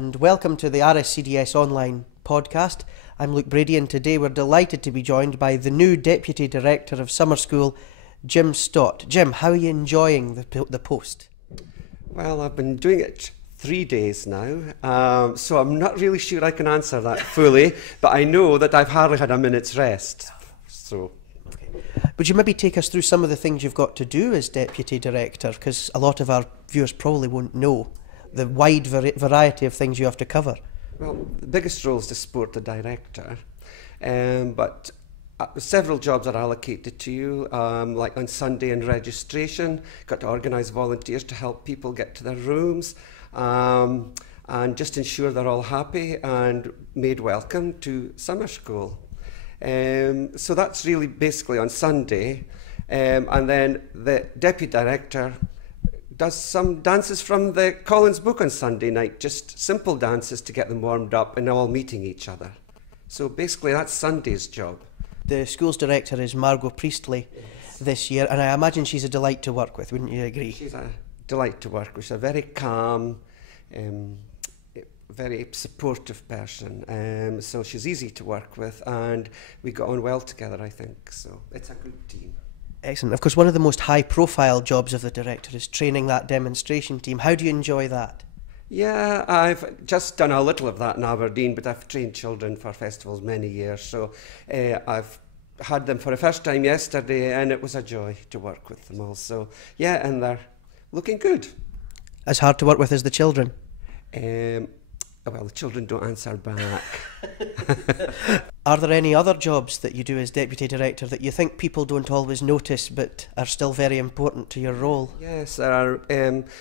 and welcome to the RSCDS Online podcast. I'm Brady, and today we're delighted to be joined by the new Deputy Director of Summer School, Jim Stott. Jim, how are you enjoying the post? Well, I've been doing it 3 days now, so I'm not really sure I can answer that fully, but I know that I've hardly had a minute's rest. So, would you maybe take us through some of the things you've got to do as Deputy Director, because a lot of our viewers probably won't know the wide variety of things you have to cover? Well, the biggest role is to support the Director, but several jobs are allocated to you, like on Sunday in registration, got to organise volunteers to help people get to their rooms, and just ensure they're all happy and made welcome to summer school. So that's really basically on Sunday, and then the Deputy Director does some dances from the Collins book on Sunday night, just simple dances to get them warmed up and all meeting each other. So basically that's Sunday's job. The school's director is Margot Priestley this year, and I imagine she's a delight to work with, wouldn't you agree? She's a delight to work with. She's a very calm, very supportive person, so she's easy to work with, and we got on well together, I think, so it's a good team. Excellent. Of course, one of the most high-profile jobs of the director is training that demonstration team. How do you enjoy that? Yeah, I've just done a little of that in Aberdeen, but I've trained children for festivals many years, so I've had them for the first time yesterday, and it was a joy to work with them all. So, yeah, and they're looking good. As hard to work with as the children? Well, the children don't answer back. Are there any other jobs that you do as Deputy Director that you think people don't always notice but are still very important to your role? Yes, there are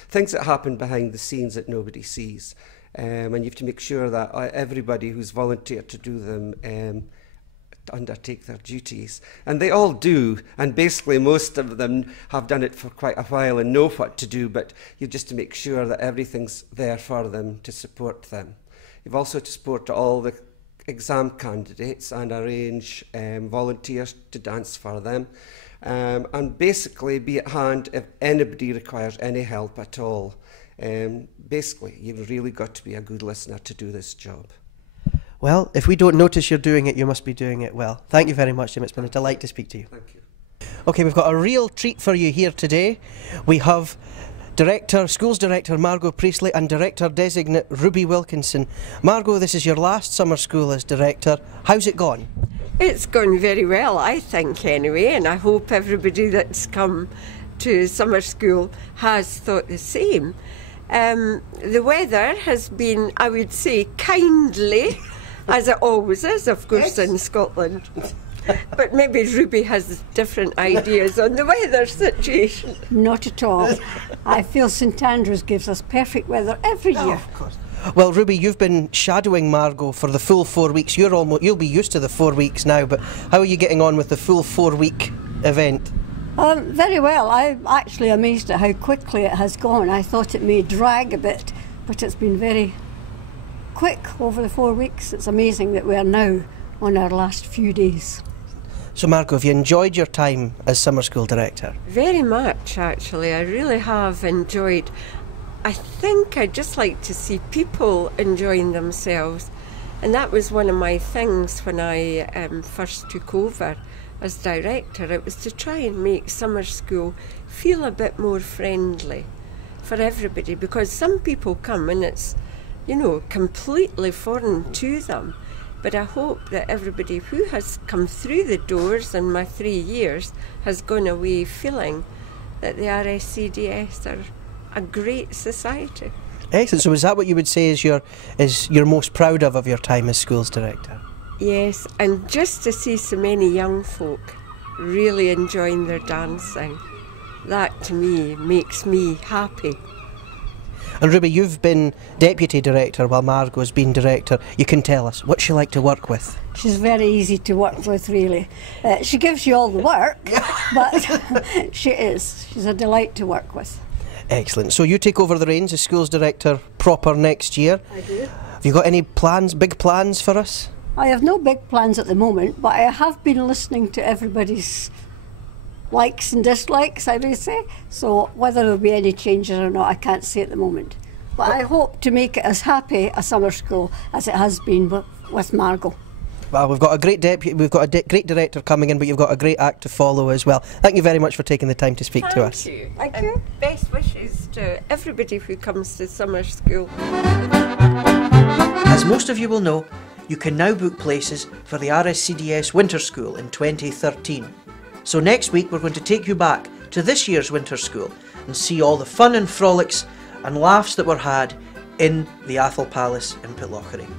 things that happen behind the scenes that nobody sees, and you have to make sure that everybody who's volunteered to do them undertake their duties, and they all do, and basically most of them have done it for quite a while and know what to do, but you've just to make sure that everything's there for them to support them. You've also to support all the exam candidates and arrange volunteers to dance for them, and basically be at hand if anybody requires any help at all. Basically, you've really got to be a good listener to do this job. Well, if we don't notice you're doing it, you must be doing it well. Thank you very much, Jim. It's been a delight to speak to you. Thank you. OK, we've got a real treat for you here today. We have Schools Director Margot Priestley and Director Designate Ruby Wilkinson. Margot, this is your last summer school as Director. How's it gone? It's gone very well, I think, anyway, and I hope everybody that's come to summer school has thought the same. The weather has been, I would say, kindly, as it always is, of course, yes, in Scotland. But maybe Ruby has different ideas on the weather situation. Not at all. I feel St Andrews gives us perfect weather every year. Of course. Well, Ruby, you've been shadowing Margot for the full 4 weeks. You'll be used to the 4 weeks now, but how are you getting on with the full 4-week event? Very well. I'm actually amazed at how quickly it has gone. I thought it may drag a bit, but it's been very quick over the 4 weeks. It's amazing that we are now on our last few days. So Margot, have you enjoyed your time as Summer School Director? Very much, actually. I really have enjoyed. I think I'd just like to see people enjoying themselves, and that was one of my things when I first took over as Director. It was to try and make summer school feel a bit more friendly for everybody, because some people come and it's, you know, completely foreign to them. But I hope that everybody who has come through the doors in my 3 years has gone away feeling that the RSCDS are a great society. Excellent. So is that what you would say is you're most proud of your time as Schools Director? Yes, and just to see so many young folk really enjoying their dancing, that to me makes me happy. And Ruby, you've been Deputy Director while Margot's been Director. You can tell us, what's she like to work with? She's very easy to work with, really. She gives you all the work, but she's a delight to work with. Excellent. So you take over the reins as Schools Director proper next year. I do. Have you got any plans, big plans for us? I have no big plans at the moment, but I have been listening to everybody's likes and dislikes, I may say. So whether there will be any changes or not, I can't say at the moment. But I hope to make it as happy a summer school as it has been with Margot. Well, we've got a great deputy, we've got a great director coming in, but you've got a great act to follow as well. Thank you very much for taking the time to speak to us. Thank you. Thank you. Best wishes to everybody who comes to summer school. As most of you will know, you can now book places for the RSCDS Winter School in 2013. So next week we're going to take you back to this year's Winter School and see all the fun and frolics and laughs that were had in the Athol Palace in Pitlochry.